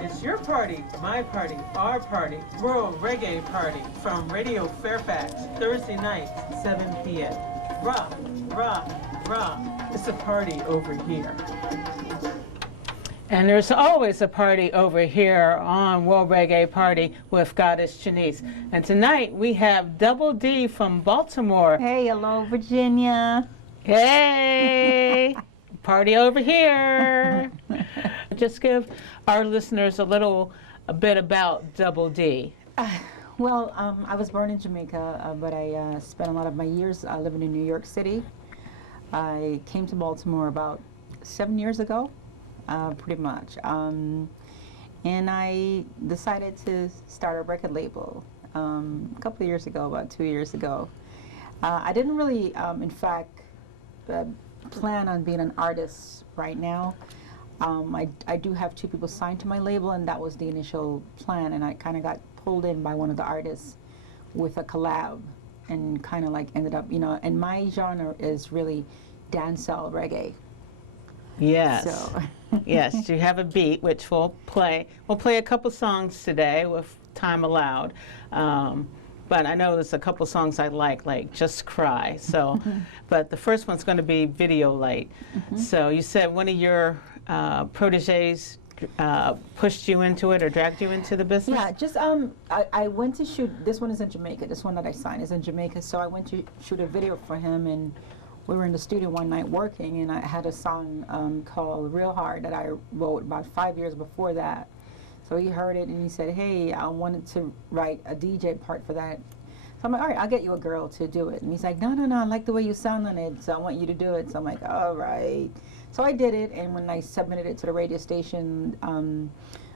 It's your party, my party, our party, World Reggae Party from Radio Fairfax, Thursday nights, 7 p.m. Rock, rock, rock. It's a party over here. And there's always a party over here on World Reggae Party with Goddess Janice. And tonight we have Double D from Baltimore. Hey, hello, Virginia. Hey, party over here. Just give our listeners a bit about Double D. Well, I was born in Jamaica, but I spent a lot of my years living in New York City. I came to Baltimore about 7 years ago. Pretty much. And I decided to start a record label a couple of years ago, about 2 years ago. I didn't really, in fact, plan on being an artist right now. I do have 2 people signed to my label, and that was the initial plan, and I kind of got pulled in by one of the artists with a collab and kind of like ended up, and my genre is really dancehall reggae. Yes. So. Yes, you have a beat, which we'll play. We'll play a couple songs today with time allowed. But I know there's a couple songs I like Just Cry. So, but the first one's going to be Video Light. So you said one of your proteges pushed you into it or dragged you into the business? Yeah, just I went to shoot, this one is in Jamaica, this one that I signed is in Jamaica, so I went to shoot a video for him, and we were in the studio one night working, and I had a song called Real Hard that I wrote about 5 years before that. So he heard it and he said, hey, I wanted to write a DJ part for that. So I'm like, all right, I'll get you a girl to do it. And he's like, no, I like the way you sound on it, so I want you to do it. So I'm like, all right. So I did it, and when I submitted it to the radio station,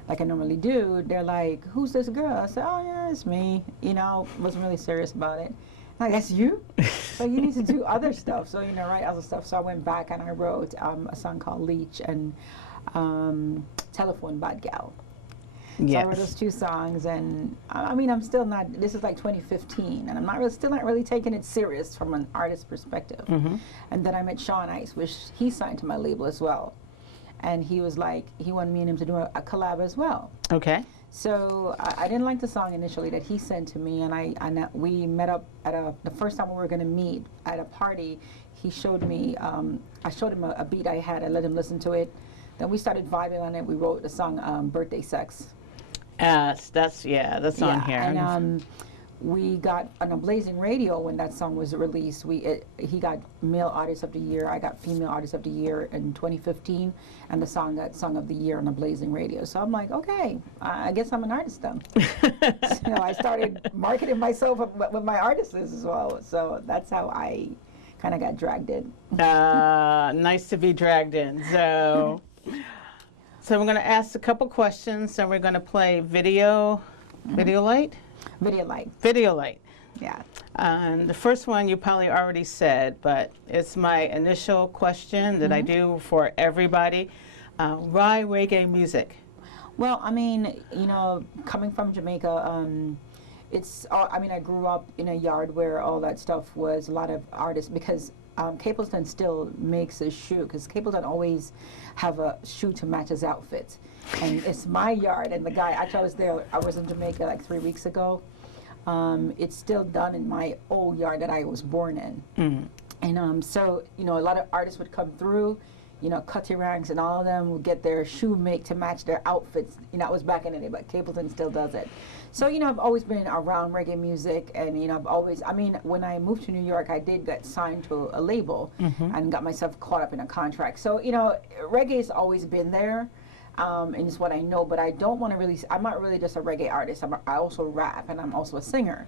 like I normally do, they're like, who's this girl? I said, oh yeah, it's me. Wasn't really serious about it. Like, that's you? So you need to do other stuff. So, write other stuff. So I went back and I wrote a song called Leech and Telephone Bad Gal. Yes. So I wrote those 2 songs, and I'm still not, this is like 2015, and I'm not really, still not really taking it serious from an artist perspective. And then I met Sean Ice, which he signed to my label as well. And he was like, he wanted me and him to do a collab as well. Okay. So I didn't like the song initially that he sent to me, and we met up at the first time we were going to meet at a party. He showed me, I showed him a beat I had. I let him listen to it. Then we started vibing on it. We wrote the song Birthday Sex. That's on here. And we got on a Blazing Radio when that song was released. He got Male Artist of the Year. I got Female Artist of the Year in 2015, and the song got Song of the Year on a Blazing Radio. So I'm like, okay, I guess I'm an artist then. So I started marketing myself with my artists as well. So that's how I kind of got dragged in. Nice to be dragged in. So. So we're going to ask a couple questions, and we're going to play Video Light? Video Light. Video Light. Yeah. And the first one you probably already said, but it's my initial question that I do for everybody. Why reggae music? Well, coming from Jamaica, I grew up in a yard where all that stuff was a lot of artists, because Capleton still makes a shoe, because Capleton always have a shoe to match his outfit. And it's my yard, and the guy, actually I was in Jamaica like 3 weeks ago. It's still done in my old yard that I was born in. And so, a lot of artists would come through, Cutty Ranks and all of them would get their shoe made to match their outfits. It was back in the day, but Capleton still does it. So, I've always been around reggae music, and, I've always, when I moved to New York, I did get signed to a label and got myself caught up in a contract. So, reggae's always been there, and it's what I know, but I don't want to really, I'm not really just a reggae artist. I also rap, and I'm also a singer.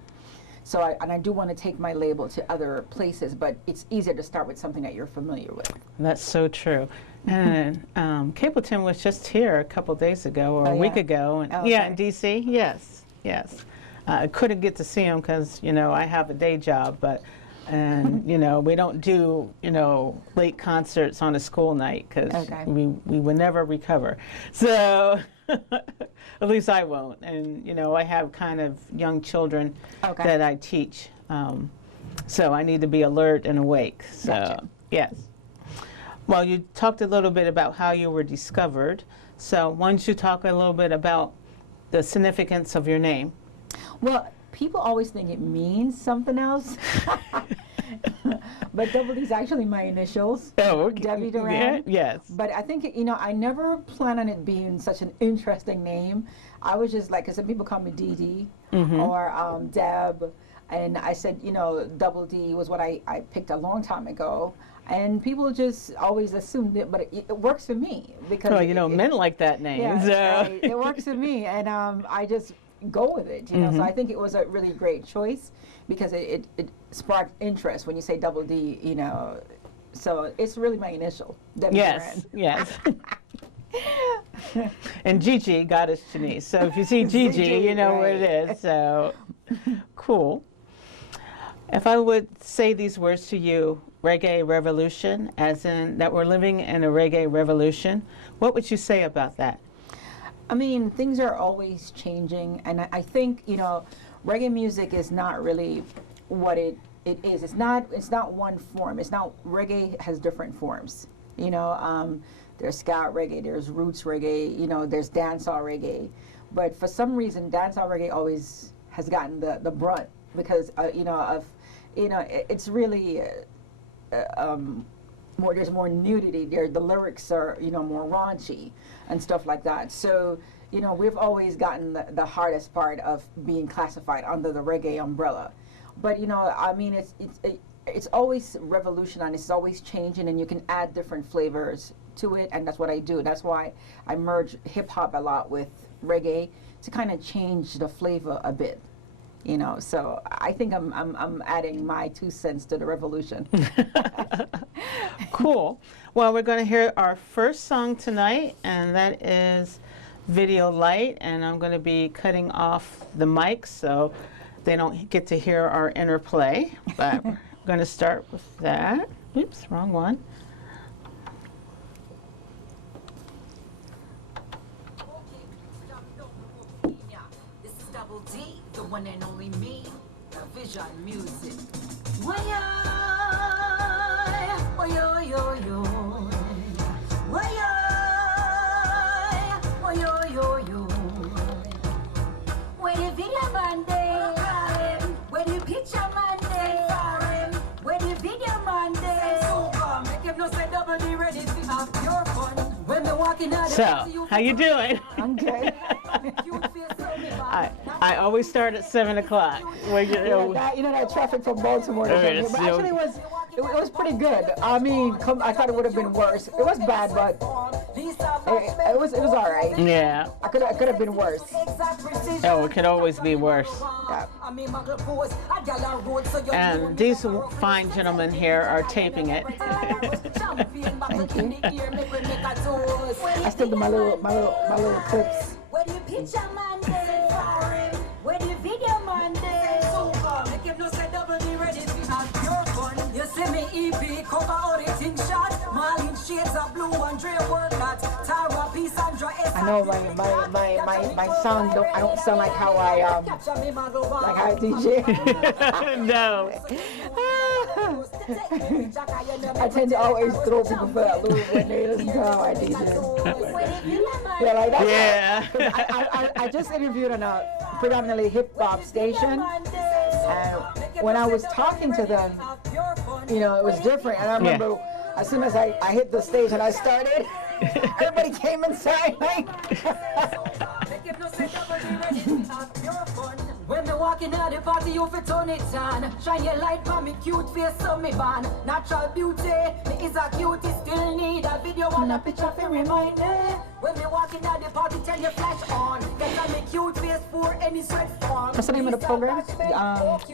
So, I do want to take my label to other places, but it's easier to start with something that you're familiar with. That's so true. And Capleton was just here a couple days ago, or a week ago. And, in D.C., yes. I couldn't get to see him because, I have a day job, and we don't do, late concerts on a school night because we would never recover. So at least I won't. And, I have kind of young children that I teach. So I need to be alert and awake. So, yes. Well, you talked a little bit about how you were discovered. So why don't you talk a little bit about the significance of your name? Well, people always think it means something else. But Double D is actually my initials. Oh, okay. Debbie Duran. Yeah, yes. But I think, I never planned on it being such an interesting name. I was just like, because some people call me Dee Dee or Deb. And I said, Double D was what I picked a long time ago. And people just always assumed it, but it works for me. Because men like that name. Yeah, so. right. It works for me. And I just go with it, So I think it was a really great choice because it sparked interest when you say Double D, So it's really my initial, Debbie Yes, Duran. yes. And Gigi, Goddess Janice. So if you see Gigi, you know what it is. So cool. If I would say these words to you, reggae revolution, as in that we're living in a reggae revolution, what would you say about that? I mean, things are always changing, and I think, reggae music is not really what it is. It's not one form. Reggae has different forms. There's ska reggae, there's roots reggae, there's dancehall reggae. But for some reason, dancehall reggae always has gotten the brunt because, it's really there's more nudity there. The lyrics are, more raunchy and stuff like that. So, we've always gotten the hardest part of being classified under the reggae umbrella. But, it's always revolutionizing. It's always changing, and you can add different flavors to it, and that's what I do. That's why I merge hip hop a lot with reggae to kind of change the flavor a bit. So I think I'm adding my 2 cents to the revolution. Cool. Well, we're going to hear our first song tonight, and that is Video Light, and I'm going to be cutting off the mic so they don't get to hear our interplay, but we're going to start with that. Oops, wrong one. One and only me, Vision Music. Where the video man day, where the picture man day, where the video man day. So come, make him no say Double D ready to have your fun. When we walking out. So, how you doing? I'm good. I always start at 7 o'clock. That traffic from Baltimore. But actually, it was pretty good. I mean, I thought it would have been worse. It was bad, but it was all right. Yeah. I could have been worse. Oh, it could always be worse. Yeah. And these fine gentlemen here are taping it. Thank you. I still do my little clips. Where the picture man day, where the video man day. So come, make him no say Double D ready to have your fun. You see me EP cover all the things shot. Marlene shades of blue and Dre work that. Tara P. Sandra S. I know my sound I don't sound like how I DJ. No. I tend to always throw people for that loop when they listen to how I DJ. Yeah, like that. Yeah. I just interviewed on a predominantly hip hop station, and when I was talking to them, it was different. And I remember as soon as I hit the stage and I started, everybody came inside. When me walking out the party, you fi turn it on. Shine your light for me cute face, so me ban. Natural beauty, me is a cutie, still need a video and a picture fi remind me. When me walking out the party, tell you flash on. Get on me cute face for any sweat form. What's the name of the program?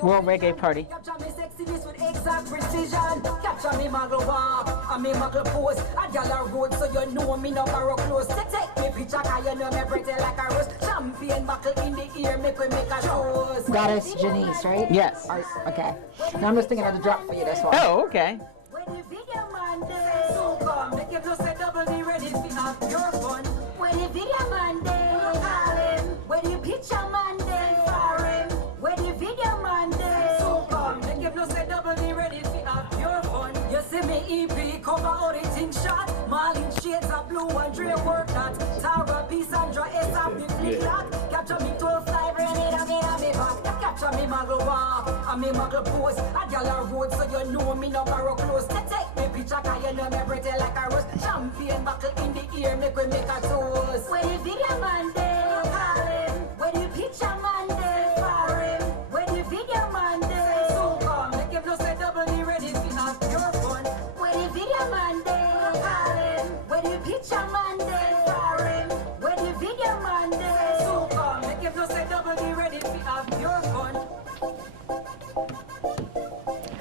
World Reggae Party. Capture me sexiness with exact precision. Capture me muggle walk, and me muggle pose. A gal a road, so you know me no borrow clothes. Take me picture, 'cause you know me pretty like a rose. Champion buckle in the ear, make we make a show. Goddess Janice, right? Yes. Okay. Now I'm just thinking of the drop for you, that's why. Oh, okay. When the video man day, so come, make you just say Double D ready to have your fun. When the video man day, call him. When the picture man day, for him. When the video man day, so come, make you just say Double D ready to have your fun. You see me EP cover all the things shot. Marlene shades of blue and Trey work that. Tara, Peace, Sandra, S, up the flick lock. Capture me 12-5, grenade, I'm in me back. Capture me muggle walk, and me muggle pose. A gal a road, so you know me no borrow clothes. Take me picture, cause you know me pretty like a rose. Champion buckle in the ear, make we make a toast. When the video man there, call him. When the picture man there, for him. When the video man there, so come. Make him no say double D ready to have your fun. When the video man there, call him. When the picture man there, for him. When the video man there, so come. Make him no say double D ready to have your fun.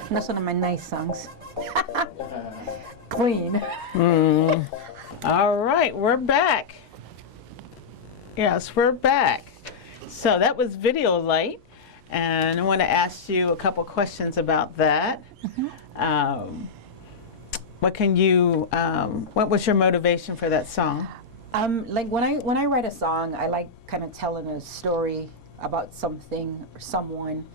That's one of my nice songs. Clean. All right, we're back. Yes, we're back. So that was Video Light, and I want to ask you a couple questions about that. What was your motivation for that song? Like when I write a song, I like kind of telling a story about something or someone,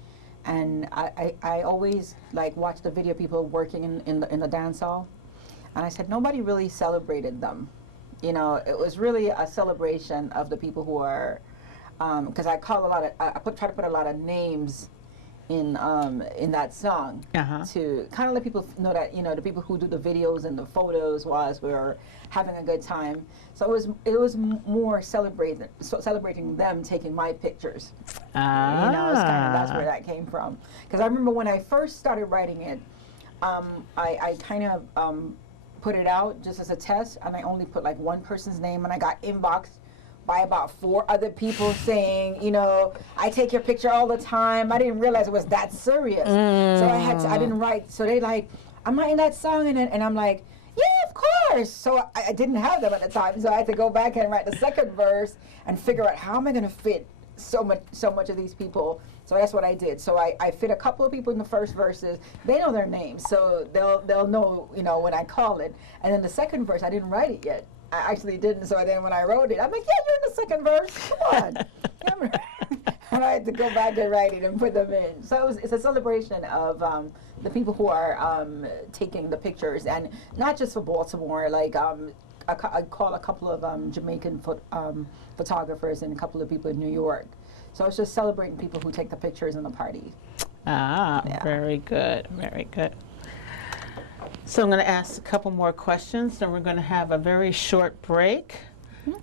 and I always like watch the video people working in the dance hall, and I said nobody really celebrated them. You know, it was really a celebration of the people who are, because I call a lot of, try to put a lot of names in that song to kind of let people know that, you know, the people who do the videos and the photos was we're having a good time. So it was more celebrating them taking my pictures. You know, it's kind of, that's where that came from. Because I remember when I first started writing it, I kind of put it out just as a test, and I only put like one person's name, and I got inboxed by about 4 other people saying, you know, I take your picture all the time. I didn't realize it was that serious. So I didn't write. So they like, I'm not in that song, and I'm like, yeah, of course. So I didn't have them at the time, so I had to go back and write the second verse and figure out how am I going to fit so much of these people. So that's what I did. So I fit a couple of people in the first verses. They know their names, so they'll know, you know, when I call it. And then the second verse, I didn't write it yet. I actually didn't. So then when I wrote it, I'm like, yeah, you're in the second verse. Come on. And I had to go back and write it and put them in. So it's a celebration of the people who are taking the pictures, and not just for Baltimore. Like I call a couple of Jamaican photographers and a couple of people in New York. So it's just celebrating people who take the pictures in the party. Very good, very good. So I'm going to ask a couple more questions, then we're going to have a very short break.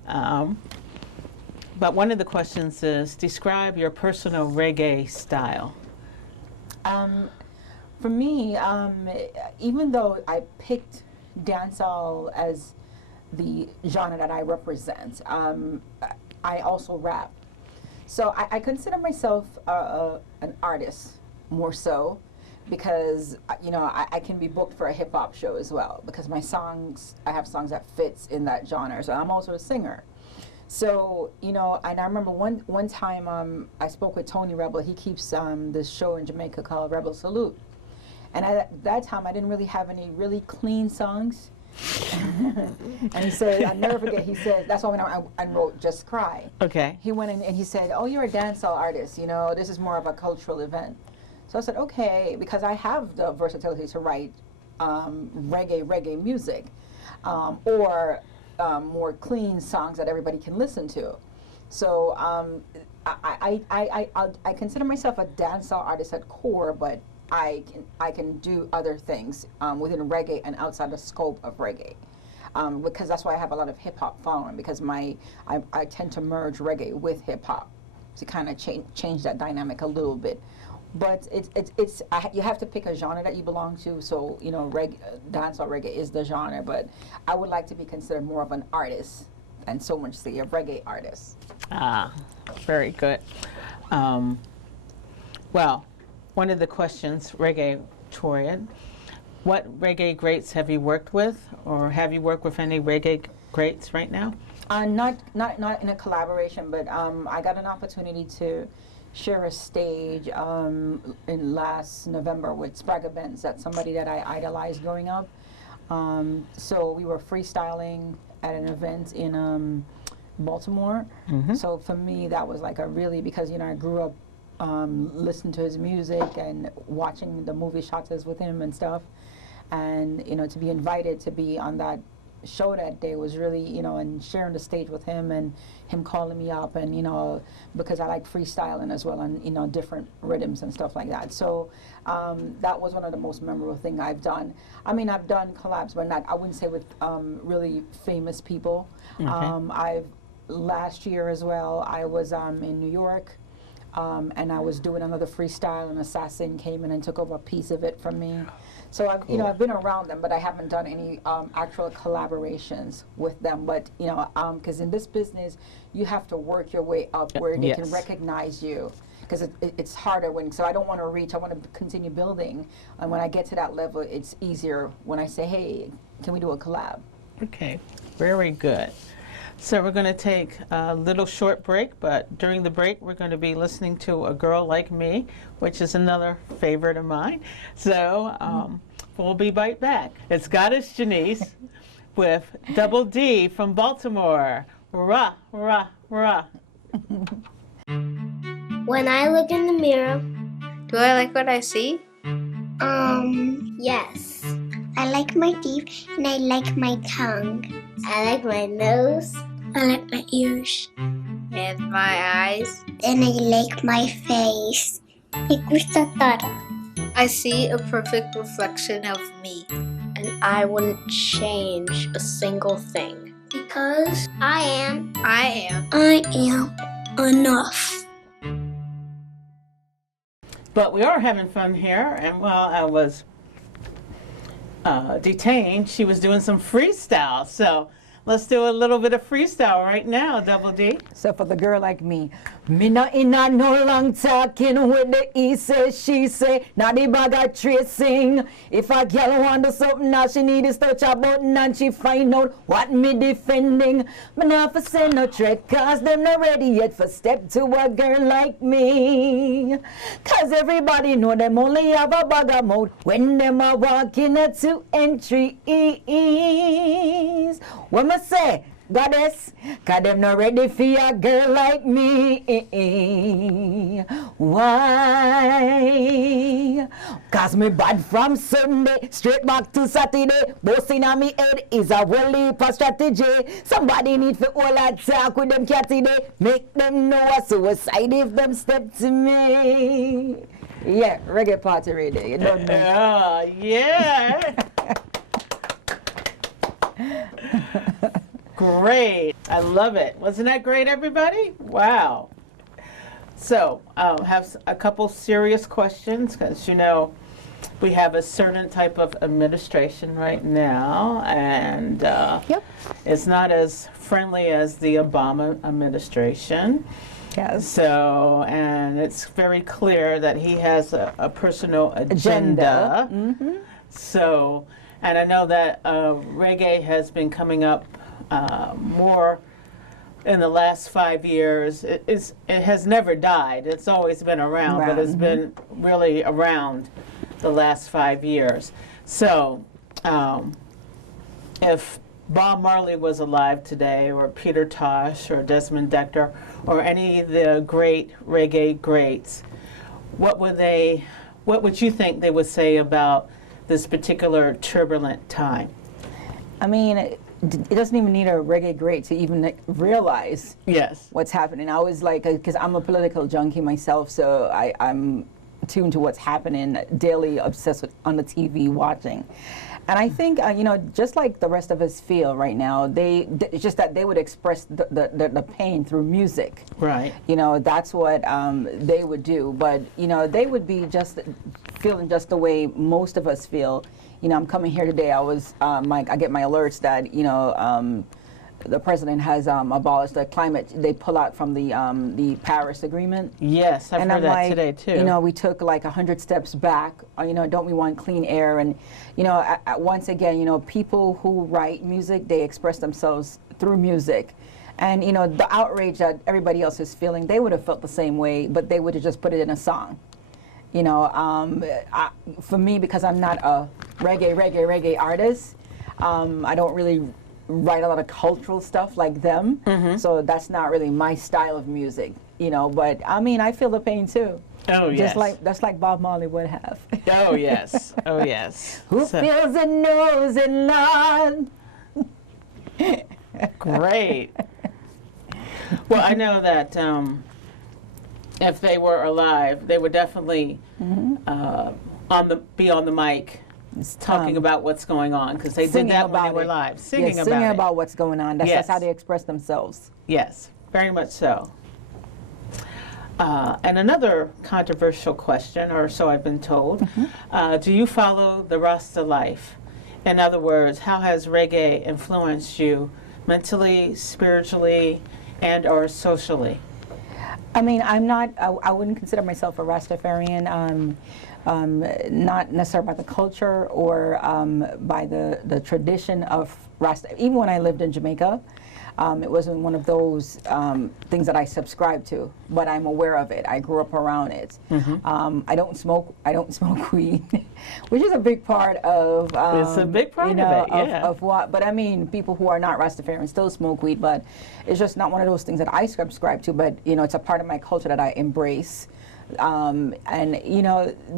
But one of the questions is, describe your personal reggae style. For me, even though I picked dancehall as the genre that I represent, I also rap. So I consider myself an artist more so, because you know I can be booked for a hip hop show as well, because my songs, I have songs that fits in that genre. So I'm also a singer. So you know, and I remember one time I spoke with Tony Rebel. He keeps this show in Jamaica called Rebel Salute, and at that time I didn't really have any really clean songs. And he said, I'll never forget, he said, that's why when I wrote Just Cry. Okay. He went in and he said, oh, you're a dancehall artist, you know, this is more of a cultural event. So I said, okay, because I have the versatility to write reggae music, or more clean songs that everybody can listen to. So I consider myself a dancehall artist at core, but I can do other things within reggae and outside the scope of reggae, because that's why I have a lot of hip hop following, because I tend to merge reggae with hip hop to kind of change that dynamic a little bit. But you have to pick a genre that you belong to. So you know, dancehall reggae is the genre, but I would like to be considered more of an artist than so much say a reggae artist. Very good. Well, one of the questions, Reggae Torian, what reggae greats have you worked with, or have you worked with any reggae greats right now? Not in a collaboration, but I got an opportunity to share a stage in last November with Spragga Benz. That's somebody that I idolized growing up. So we were freestyling at an event in Baltimore. So for me, that was like a really, because you know I grew up listening to his music and watching the movie shots with him and stuff, and you know, to be invited to be on that show that day was really, you know, and sharing the stage with him and him calling me up, and, you know, because I like freestyling as well, and, you know, different rhythms and stuff like that. So that was one of the most memorable things I've done. I mean, I've done collabs, but not, I wouldn't say with really famous people. Okay. Last year as well, I was in New York, and I was doing another freestyle, and Assassin came in and took over a piece of it from me. So I've, you know, I've been around them, but I haven't done any actual collaborations with them. But, you know, because in this business, you have to work your way up where they can recognize you. Because it's harder when, so I don't want to reach, I want to continue building. And when I get to that level, it's easier when I say, hey, can we do a collab? Okay, very good. So we're going to take a little short break, but during the break we're going to be listening to A Girl Like Me, which is another favorite of mine. So we'll be right back. It's Goddess Janice with Double D from Baltimore. Rah, rah, rah. When I look in the mirror, do I like what I see? Yes. I like my teeth and I like my tongue. I like my nose. I like my ears. And my eyes. And I like my face. Me gusta todo. I see a perfect reflection of me. And I wouldn't change a single thing. Because I am enough. But we are having fun here, and while I was detained, she was doing some freestyle. So let's do a little bit of freestyle right now, Double D. So for the girl like me not in a no long talking with the he say, she say, not the bag of tracing. If a girl want to something now, she need to touch a button and she find out what me defending. Me not for say no trick, cause them not ready yet for step to a girl like me. Cause everybody know them only have a bag of mouth when them a walking at 2 entries. What me say? Goddess, cause them not ready for a girl like me. Why? Cause me bad from Sunday, straight back to Saturday. Bossing on me head is a whole heap of strategy. Somebody need for all that talk with them catty day. Make them know a suicide if them step to me. Yeah, reggae party radio, you don't know. Yeah. Great. I love it. Wasn't that great, everybody? Wow. So I'll have a couple serious questions because, you know, we have a certain type of administration right now, and it's not as friendly as the Obama administration. Yes. So, and it's very clear that he has a personal agenda. So, and I know that reggae has been coming up more in the last 5 years. It has never died. It's always been around, but it's been really around the last 5 years. So if Bob Marley was alive today, or Peter Tosh, or Desmond Dector, or any of the great reggae greats, what would you think they would say about this particular turbulent time? I mean, it doesn't even need a reggae great to even realize what's happening. I was like, because I'm a political junkie myself, so I'm tuned to what's happening daily, obsessed with on the TV watching. And I think, you know, just like the rest of us feel right now, it's just that they would express the pain through music. Right. You know, that's what they would do. But, you know, they would be just feeling just the way most of us feel. You know, I'm coming here today, I get my alerts that, you know, the president has abolished the climate. They pull out from the Paris Agreement. Yes, I've heard that today too. You know, we took like 100 steps back. You know, don't we want clean air? And you know, once again, you know, people who write music, they express themselves through music. And you know, the outrage that everybody else is feeling, they would have felt the same way, but they would have just put it in a song. You know, for me, because I'm not a reggae artist, I don't really write a lot of cultural stuff like them, so that's not really my style of music, you know. But I mean, I feel the pain too. Oh yes. Just like Bob Marley would have. Oh yes. Oh yes. Who feels and knows it, Lord? Great. Well, I know that if they were alive, they would definitely be on the mic talking about what's going on, because they did that when they were live, singing about what's going on. That's how they express themselves. Yes, very much so. And another controversial question, or so I've been told, do you follow the Rasta life? In other words, how has reggae influenced you mentally, spiritually, and or socially? I mean, I wouldn't consider myself a Rastafarian, not necessarily by the culture or by the tradition of Rasta. Even when I lived in Jamaica, it wasn't one of those things that I subscribe to, but I'm aware of it. I grew up around it. I don't smoke weed, which is a big part of. It's a big part of it, yeah. Of what? But I mean, people who are not Rastafarian still smoke weed, but it's just not one of those things that I subscribe to. But it's a part of my culture that I embrace. And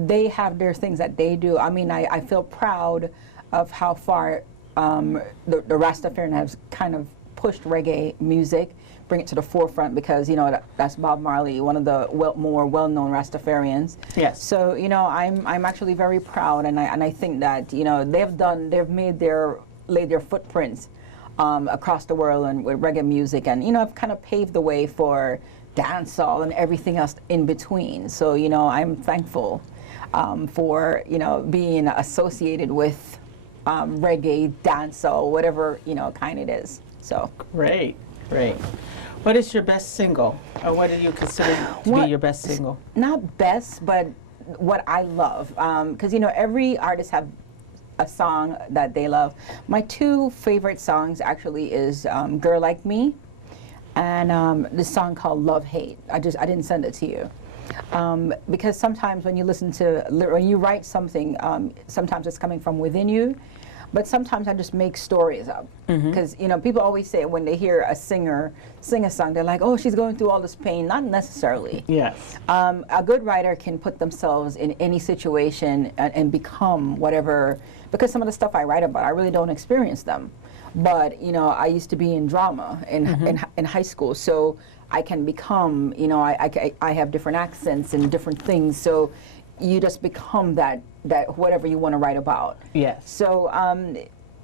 they have their things that they do. I mean, I feel proud of how far the Rastafarian has kind of pushed reggae music, bring it to the forefront, because that's Bob Marley, one of the more well-known Rastafarians. Yes. So I'm actually very proud, and I think that they've laid their footprints across the world and with reggae music, and have kind of paved the way for dancehall and everything else in between. So I'm thankful for being associated with reggae, dancehall, whatever kind it is. So great. What is your best single, or what do you consider to be your best single? Not best, but what I love, because every artist have a song that they love. My two favorite songs actually is "Girl Like Me" and this song called "Love Hate." I didn't send it to you. Because sometimes when you write something, sometimes it's coming from within you. But sometimes I just make stories up, because people always say when they hear a singer sing a song, they're like, "Oh, she's going through all this pain." Not necessarily. Yes. A good writer can put themselves in any situation and become whatever. Because some of the stuff I write about, I really don't experience them. But I used to be in drama in high school, so I can become. I have different accents and different things, so you just become that whatever you want to write about. Yes. So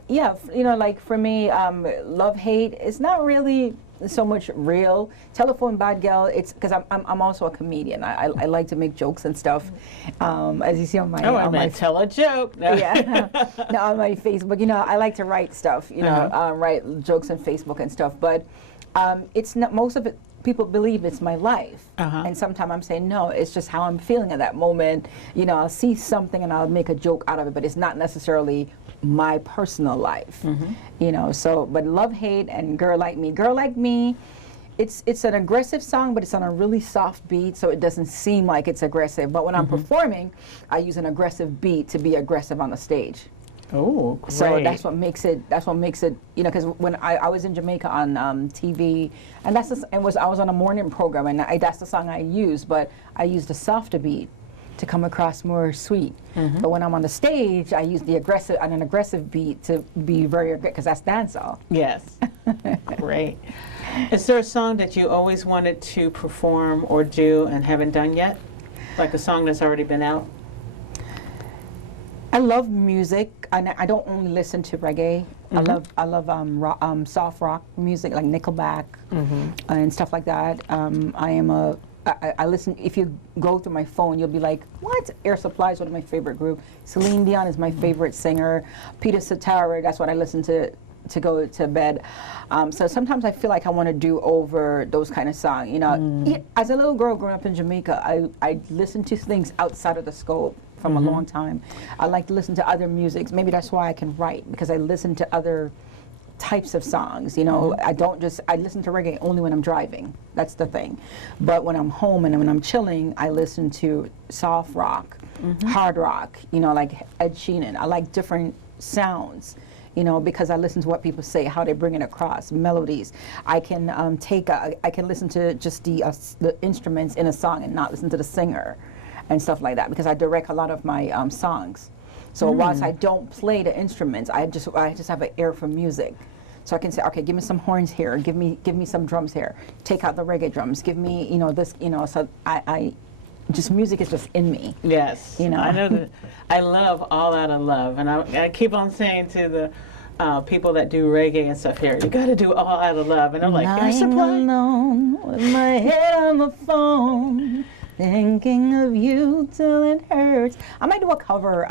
like for me, Love Hate is not really so much real. Telephone Bad Girl, it's because I'm also a comedian. I like to make jokes and stuff. As you see on my tell a joke. No. Yeah. No, on my Facebook, I like to write stuff. Write jokes on Facebook and stuff. But it's not most of it. People believe it's my life, and sometimes I'm saying no, it's just how I'm feeling at that moment. I'll see something and I'll make a joke out of it, but it's not necessarily my personal life. So but Love Hate and Girl Like Me, it's an aggressive song, but it's on a really soft beat, so it doesn't seem like it's aggressive. But when I'm performing, I use an aggressive beat to be aggressive on the stage. Oh, great. So that's what makes it, because when I was in Jamaica on TV, and I was on a morning program, and that's the song I used, but I used a softer beat to come across more sweet. But when I'm on the stage, I use an aggressive beat to be very aggressive, because that's dancehall. Yes. Great. Is there a song that you always wanted to perform or do and haven't done yet? Like a song that's already been out? I love music, and I don't only listen to reggae. I love soft rock music like Nickelback and stuff like that. I listen. If you go through my phone, you'll be like, "What?" Air Supply is one of my favorite groups. Celine Dion is my favorite singer. Peter Cetera, that's what I listen to go to bed. So sometimes I feel like I want to do over those kind of songs. As a little girl growing up in Jamaica, I listened to things outside of the scope from a long time. I like to listen to other musics. Maybe that's why I can write, because I listen to other types of songs. I listen to reggae only when I'm driving. That's the thing. But when I'm home and when I'm chilling, I listen to soft rock, hard rock, like Ed Sheeran. I like different sounds. Because I listen to what people say, how they bring it across, melodies. I can I can listen to just the instruments in a song and not listen to the singer and stuff like that, because I direct a lot of my songs. So whilst I don't play the instruments, I just have an ear for music. So I can say, okay, give me some horns here, give me some drums here, take out the reggae drums, give me, you know, this, you know, so I just, music is just in me. Yes. You know. I know that I love All Out of Love, and I keep on saying to the people that do reggae and stuff here, you got to do All Out of Love, and I'm like, Air Supply. Alone with my head on the phone, thinking of you till it hurts. I might do a cover,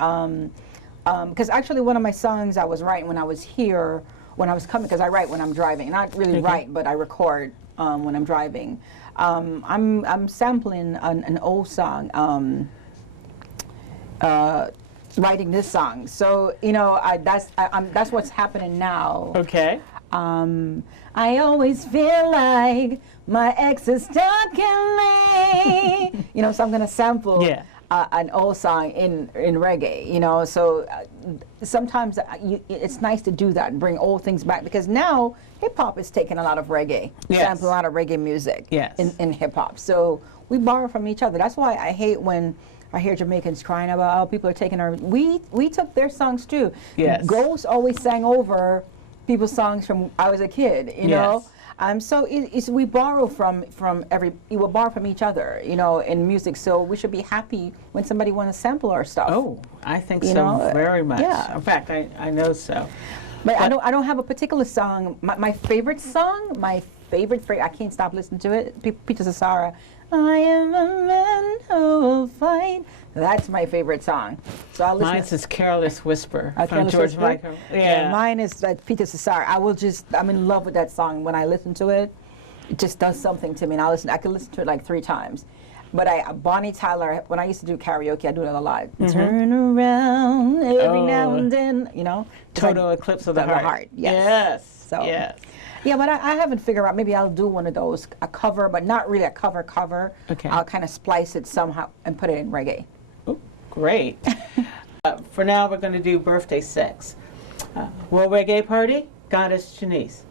because actually one of my songs I was writing when I was here, when I was coming, because I write when I'm driving. Not really write, but I record when I'm driving. I'm sampling an old song, writing this song. So, you know, that's what's happening now. Okay. I always feel like my ex is stuck in me. You know, so I'm going to sample an old song in reggae, you know. So sometimes it's nice to do that and bring old things back, because now hip-hop is taking a lot of reggae, sampling a lot of reggae music in hip-hop. So we borrow from each other. That's why I hate when I hear Jamaicans crying about, oh, people are taking our, we took their songs too. Yes. Ghost always sang over people's songs from I was a kid, you know. So we borrow from we will borrow from each other, you know, in music. So we should be happy when somebody wants to sample our stuff. Oh, I think so very much. Yeah. In fact, I know so. But I don't have a particular song. My favorite song, I can't stop listening to it. Peter Cesara, I am a man who will fight. That's my favorite song. So I'll listen. Mine's is Careless Whisper from Careless George Whisper? Michael. Yeah, mine is Peter Cesara. I'm in love with that song. When I listen to it, it just does something to me. And I can listen to it like 3 times. But Bonnie Tyler, when I used to do karaoke, I do it a lot. Turn around every now and then, you know. Total Eclipse of the Heart. Yes. So, yes. Yeah, but I haven't figured out, maybe I'll do one of those, a cover, but not really a cover. Okay. I'll kind of splice it somehow and put it in reggae. Ooh, great. For now, we're going to do Birthday Sex. World Reggae Party, Goddess Janice.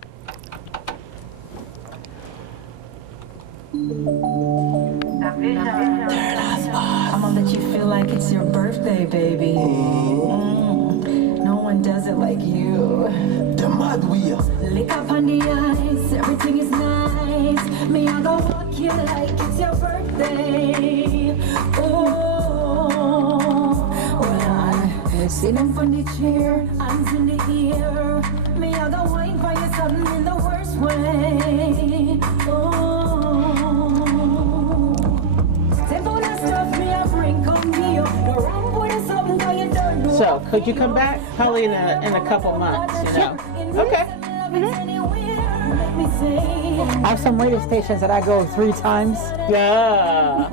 I'ma let you feel like it's your birthday, baby. No one does it like you. The mad wheel. Lick up on the ice, everything is nice. Me, I go walk you like it's your birthday. Oh, hold on. We're sitting on the chair, hands in the ear. Me, I go wine for you something in the worst way. Oh. So, could you come back? Probably in a couple months, you know. Okay. I have some radio stations that I go 3 times. Yeah.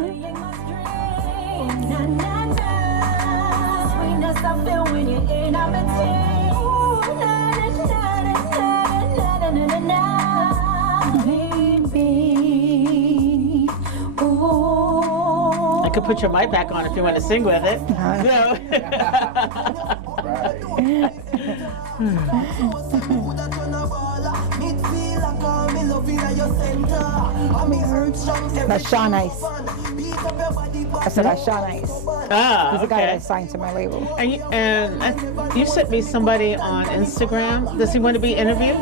I could put your mic back on if you want to sing with it. No. That's Sean Ice. I said that's Sean Ice. Ah, He's the guy okay. that signed to my label. And you sent me somebody on Instagram. Does he want to be interviewed?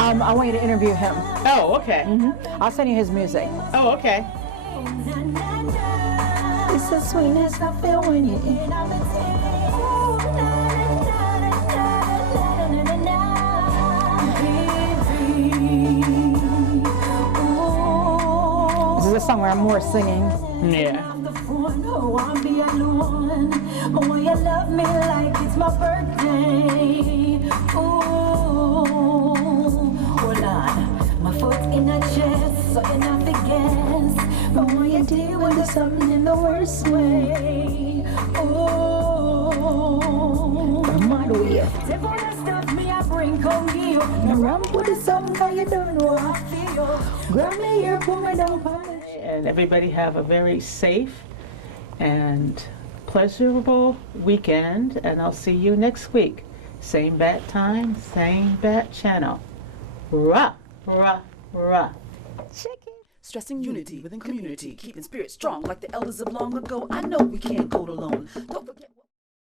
I want you to interview him. Oh, okay. I'll send you his music. Oh, okay. It's the sweetness I feel when you're in. This is a song where I'm more singing. Yeah. Oh, I'll be alone. But when you love me like it's my birthday. Oh, hold on. My foot in a chest, so enough to guess. But when you deal with something in the worst way. Oh, I'm out of here. take all the stuff me I bring, come here. Now run with the something that you don't know I feel. Grab me here, put me down, polish. And everybody have a very safe and pleasurable weekend, and I'll see you next week. Same bat time, same bat channel. Rah, rah, rah. Stressing unity within community, keeping spirits strong like the elders of long ago. I know we can't go it alone. Don't forget what